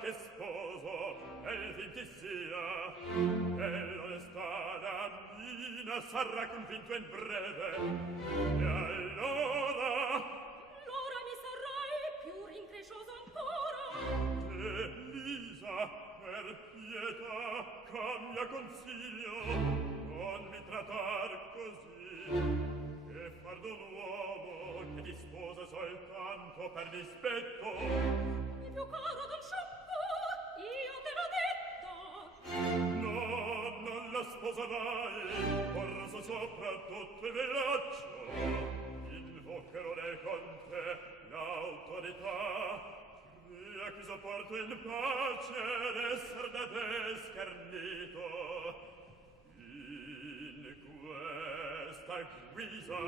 che sposo fin ti sia, e l'onestà damina sarà convinto in breve, e allora mi sarai più rincrescioso ancora. Elisa, per pietà, cambia consiglio, non mi trattar così. Che far d'uomo che ti sposa soltanto per dispetto? Il mio caro Don Sciocco, io te l'ho detto. No, non la sposerai, corso sopra tutto il villaggio. Invocherò con te l'autorità, e a chi sopporto in pace d'esser da te schernito. In questa guisa